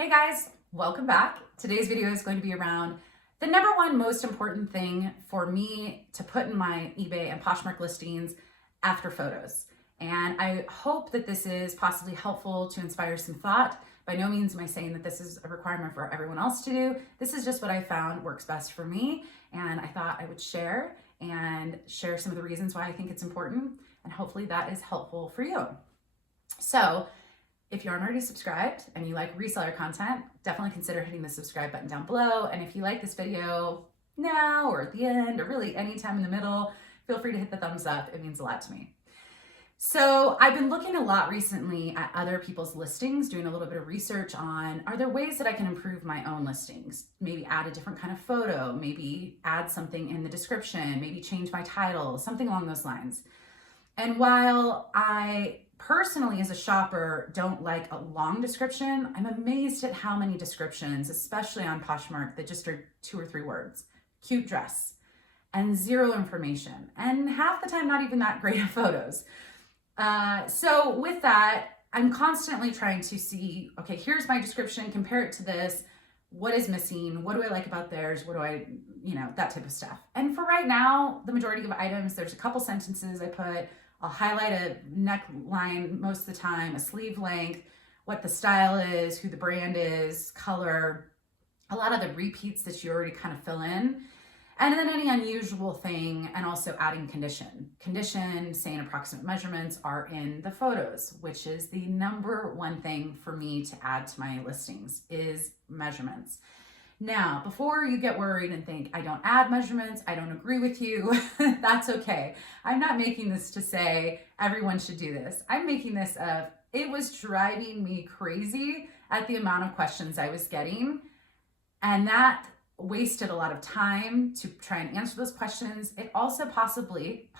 Hey guys, welcome back. Today's video is going to be around the number one most important thing for me to put in my eBay and Poshmark listings after photos. And I hope that this is possibly helpful to inspire some thought. By no means am I saying that this is a requirement for everyone else to do. This is just what I found works best for me. And I thought I would share some of the reasons why I think it's important. And hopefully that is helpful for you. So, if you aren't already subscribed and you like reseller content, definitely consider hitting the subscribe button down below. And if you like this video now or at the end or really anytime in the middle, feel free to hit the thumbs up. It means a lot to me. So I've been looking a lot recently at other people's listings, doing a little bit of research on, are there ways that I can improve my own listings? Maybe add a different kind of photo, maybe add something in the description, maybe change my title, something along those lines. And while I personally, as a shopper, don't like a long description, I'm amazed at how many descriptions, especially on Poshmark, that just are 2 or 3 words. Cute dress, and zero information, and half the time not even that great of photos. So with that, I'm constantly trying to see, okay, here's my description, compare it to this. What is missing? What do I like about theirs? What do I, that type of stuff. And for right now, the majority of items, there's a couple sentences I put. I'll highlight a neckline most of the time, a sleeve length, what the style is, who the brand is, color, a lot of the repeats that you already kind of fill in. And then any unusual thing, and also adding condition. Condition, saying approximate measurements are in the photos, which is the number one thing for me to add to my listings is measurements. Now, before you get worried and think, I don't add measurements, I don't agree with you, that's okay. I'm not making this to say everyone should do this. I'm making this of, it was driving me crazy at the amount of questions I was getting. And that wasted a lot of time to try and answer those questions. It also possibly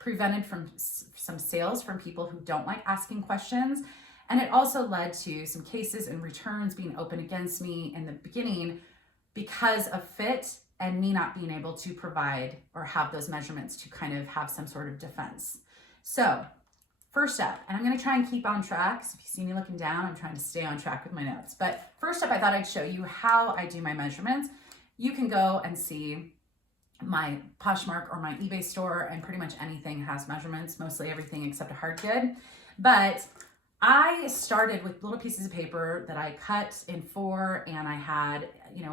prevented from some sales from people who don't like asking questions. And it also led to some cases and returns being open against me in the beginning because of fit and me not being able to provide or have those measurements to kind of have some sort of defense. So first up, and I'm going to try and keep on track. So if you see me looking down, I'm trying to stay on track with my notes. But first up, I thought I'd show you how I do my measurements. You can go and see my Poshmark or my eBay store, and pretty much anything has measurements, mostly everything except a hard good. But I started with little pieces of paper that I cut in 4, and I had,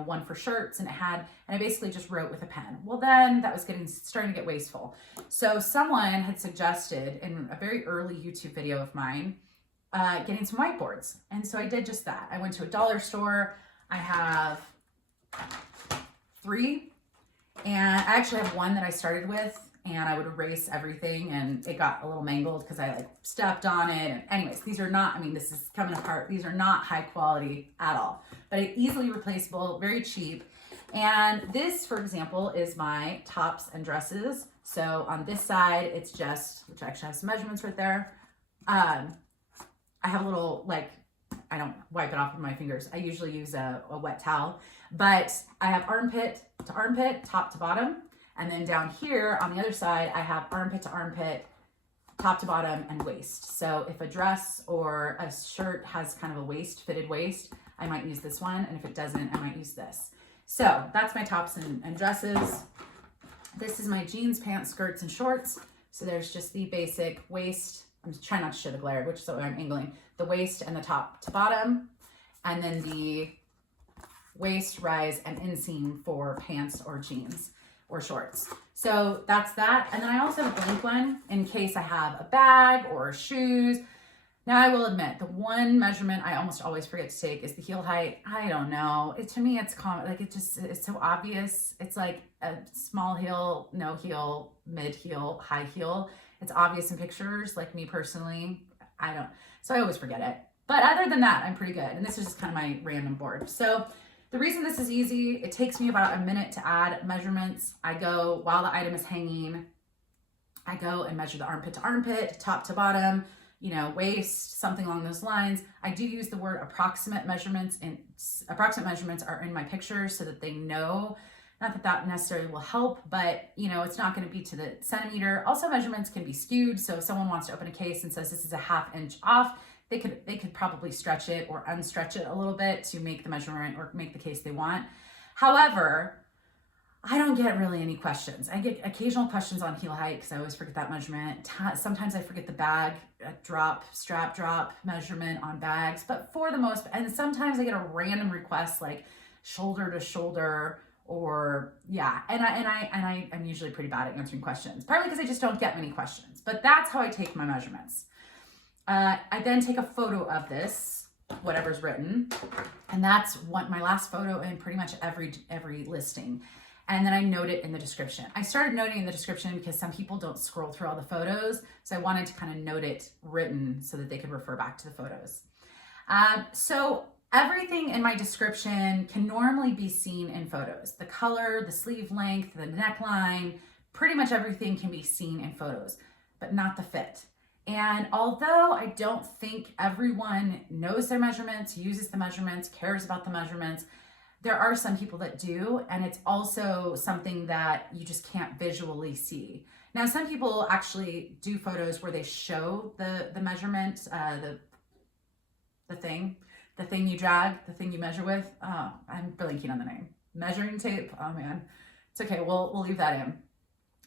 one for shirts, and I basically just wrote with a pen. Well, then that was starting to get wasteful. So someone had suggested in a very early YouTube video of mine, getting some whiteboards. And so I did just that. I went to a dollar store. I have 3, and I actually have one that I started with, and I would erase everything, and it got a little mangled because I stepped on it. And anyways, these are not, this is coming apart. These are not high quality at all, but easily replaceable, very cheap. And this, for example, is my tops and dresses. So on this side, it's just, which actually has some measurements right there. I have a little, I don't wipe it off with my fingers. I usually use a wet towel, but I have armpit to armpit, top to bottom. And then down here on the other side, I have armpit to armpit, top to bottom, and waist. So if a dress or a shirt has kind of a fitted waist, I might use this one. And if it doesn't, I might use this. So that's my tops and dresses. This is my jeans, pants, skirts, and shorts. So there's just the basic waist. I'm trying not to show the glare, which is what I'm angling. The waist and the top to bottom. And then the waist, rise, and inseam for pants or jeans or shorts. So that's that. And then I also have a blank one in case I have a bag or shoes. Now I will admit, the one measurement I almost always forget to take is the heel height. I don't know. To me, it's common. It's so obvious. It's like a small heel, no heel, mid heel, high heel. It's obvious in pictures. Like me personally, so I always forget it. But other than that, I'm pretty good. And this is just kind of my random board. So the reason this is easy, it takes me about a minute to add measurements. I go, while the item is hanging, I go and measure the armpit to armpit, top to bottom, waist, something along those lines. I do use the word approximate measurements, and approximate measurements are in my pictures so that they know. Not that that necessarily will help, but it's not going to be to the centimeter. Also, measurements can be skewed. So if someone wants to open a case and says this is a 1/2 inch off, they could probably stretch it or unstretch it a little bit to make the measurement or make the case they want. However, I don't get really any questions. I get occasional questions on heel height because I always forget that measurement. Sometimes I forget the bag strap drop measurement on bags, but for the most, and sometimes I get a random request like shoulder to shoulder, or yeah. And I'm usually pretty bad at answering questions, partly because I just don't get many questions, but that's how I take my measurements. I then take a photo of this, whatever's written, and that's what my last photo in pretty much every listing. And then I note it in the description. I started noting in the description because some people don't scroll through all the photos. So I wanted to kind of note it written so that they could refer back to the photos. So everything in my description can normally be seen in photos. The color, the sleeve length, the neckline, pretty much everything can be seen in photos, but not the fit. And although I don't think everyone knows their measurements, uses the measurements, cares about the measurements, there are some people that do, and it's also something that you just can't visually see. Now, some people actually do photos where they show the measurement, the thing you drag, the thing you measure with. Oh, I'm blanking on the name. Measuring tape. Oh man, it's okay. We'll leave that in.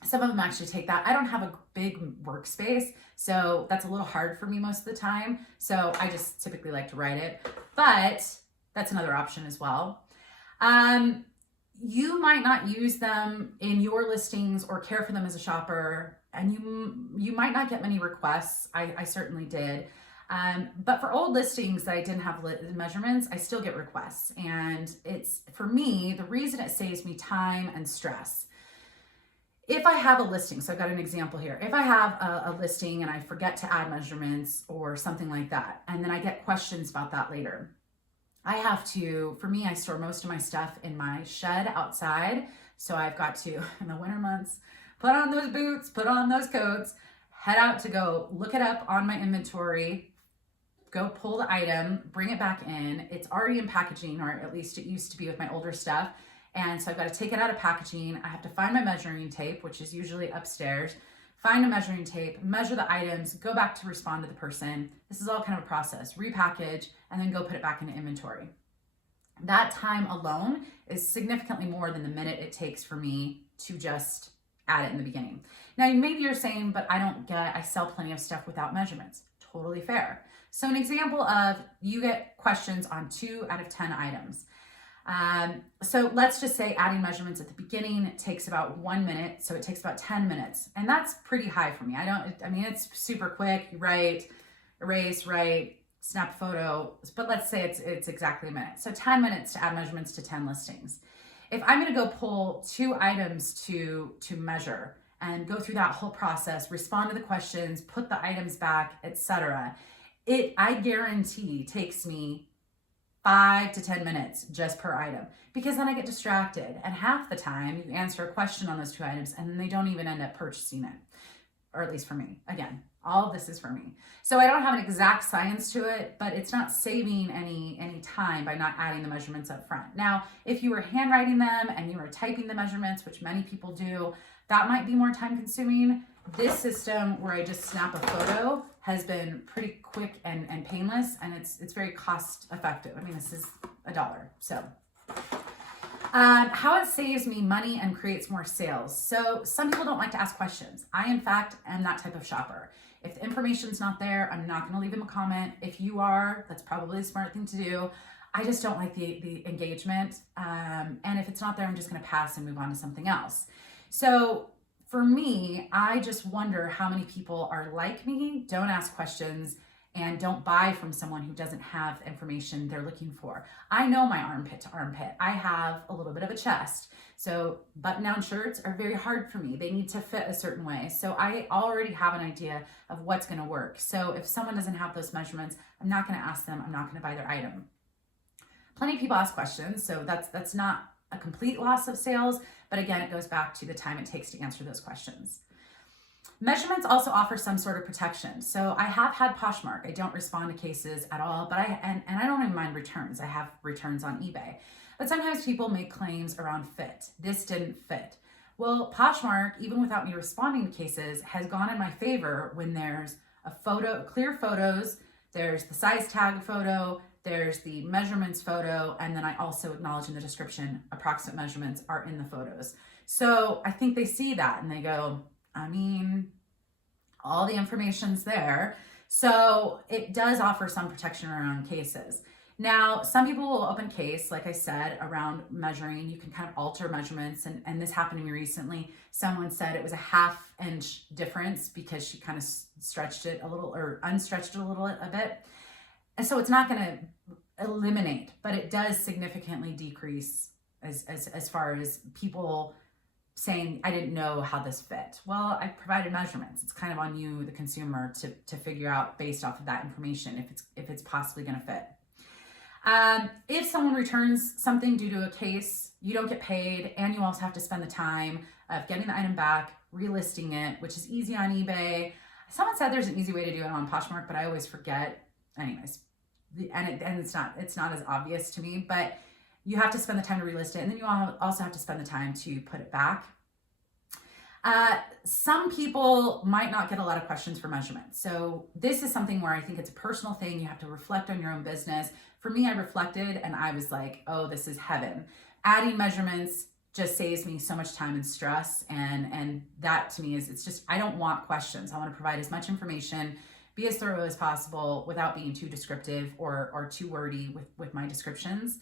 Some of them actually take that. I don't have a big workspace, so that's a little hard for me most of the time. So I just typically like to write it, but that's another option as well. You might not use them in your listings or care for them as a shopper, and you might not get many requests. I certainly did. But for old listings that I didn't have measurements, I still get requests. And it's, for me, the reason it saves me time and stress. If I have a listing, so I've got an example here. If I have a listing and I forget to add measurements or something like that, and then I get questions about that later, I have to, for me, I store most of my stuff in my shed outside. So I've got to, in the winter months, put on those boots, put on those coats, head out to go look it up on my inventory, go pull the item, bring it back in. It's already in packaging, or at least it used to be with my older stuff. And so I've got to take it out of packaging. I have to find my measuring tape, which is usually upstairs, find a measuring tape, measure the items, go back to respond to the person. This is all kind of a process, repackage, and then go put it back into inventory. That time alone is significantly more than the minute it takes for me to just add it in the beginning. Now, maybe you're saying, but I sell plenty of stuff without measurements. Totally fair. So an example of, you get questions on 2 out of 10 items. So let's just say adding measurements at the beginning takes about 1 minute. So it takes about 10 minutes. And that's pretty high for me. It's super quick. You write, erase, write, snap a photo, but let's say it's exactly a minute. So 10 minutes to add measurements to 10 listings. If I'm going to go pull 2 items to measure and go through that whole process, respond to the questions, put the items back, etc., I guarantee takes me 5 to 10 minutes just per item, because then I get distracted, and half the time you answer a question on those 2 items and then they don't even end up purchasing it, or at least for me. Again, all of this is for me. So I don't have an exact science to it, but it's not saving any time by not adding the measurements up front. Now, if you were handwriting them and you were typing the measurements, which many people do, that might be more time consuming. This system where I just snap a photo has been pretty quick and painless, and it's very cost effective. I mean, this is $1. So how it saves me money and creates more sales. So some people don't like to ask questions. I, in fact, am that type of shopper. If the information's not there, I'm not going to leave them a comment. If you are, that's probably a smart thing to do. I just don't like the engagement. And if it's not there, I'm just going to pass and move on to something else. So for me, I just wonder how many people are like me, don't ask questions, and don't buy from someone who doesn't have information they're looking for. I know my armpit to armpit. I have a little bit of a chest. So button-down shirts are very hard for me. They need to fit a certain way. So I already have an idea of what's going to work. So if someone doesn't have those measurements, I'm not going to ask them. I'm not going to buy their item. Plenty of people ask questions, so that's not a complete loss of sales, but again, it goes back to the time it takes to answer those questions. Measurements also offer some sort of protection. So I have had Poshmark. I don't respond to cases at all, but I don't even mind returns. I have returns on eBay. But sometimes people make claims around fit. This didn't fit. Well, Poshmark, even without me responding to cases, has gone in my favor when there's a photo, clear photos, There's the size tag photo, there's the measurements photo, and then I also acknowledge in the description, approximate measurements are in the photos. So I think they see that and they go, I mean, all the information's there. So it does offer some protection around cases. Now, some people will open case, like I said, around measuring. You can kind of alter measurements. And this happened to me recently. Someone said it was a 1/2 inch difference because she kind of stretched it a little or unstretched it a bit. And so it's not going to eliminate, but it does significantly decrease as far as people saying, I didn't know how this fit. Well, I provided measurements. It's kind of on you, the consumer, to figure out based off of that information if it's possibly going to fit. If someone returns something due to a case, you don't get paid, and you also have to spend the time of getting the item back, relisting it, which is easy on eBay. Someone said there's an easy way to do it on Poshmark, but I always forget. Anyways, it's not as obvious to me, but you have to spend the time to relist it, and then you also have to spend the time to put it back. Some people might not get a lot of questions for measurements. So this is something where I think it's a personal thing. You have to reflect on your own business. For me, I reflected and I was like, oh, this is heaven. Adding measurements just saves me so much time and stress. And that to me it's just, I don't want questions. I want to provide as much information, be as thorough as possible without being too descriptive or too wordy with my descriptions.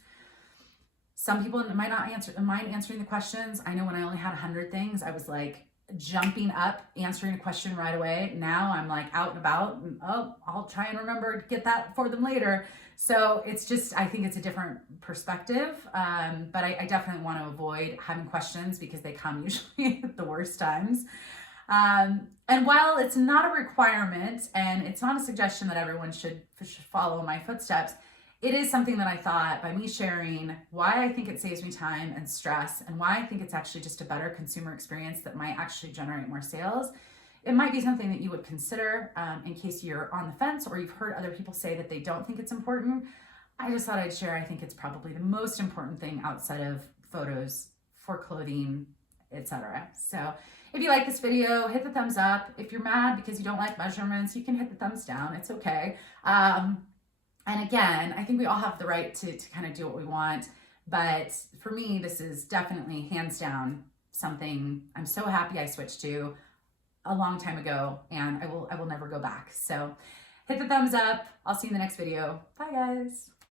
Some people might not mind answering the questions. I know when I only had 100 things, I was like jumping up, answering a question right away. Now I'm like out and about and, oh, I'll try and remember to get that for them later. So it's just, I think it's a different perspective. But I definitely want to avoid having questions because they come usually at the worst times. And while it's not a requirement and it's not a suggestion that everyone should follow my footsteps, it is something that I thought by me sharing why I think it saves me time and stress and why I think it's actually just a better consumer experience that might actually generate more sales. It might be something that you would consider in case you're on the fence or you've heard other people say that they don't think it's important. I just thought I'd share. I think it's probably the most important thing outside of photos for clothing, etc. So if you like this video, hit the thumbs up. If you're mad because you don't like measurements, you can hit the thumbs down. It's okay. And again, I think we all have the right to kind of do what we want. But for me, this is definitely hands down something I'm so happy I switched to a long time ago, and I will never go back. So hit the thumbs up. I'll see you in the next video. Bye guys.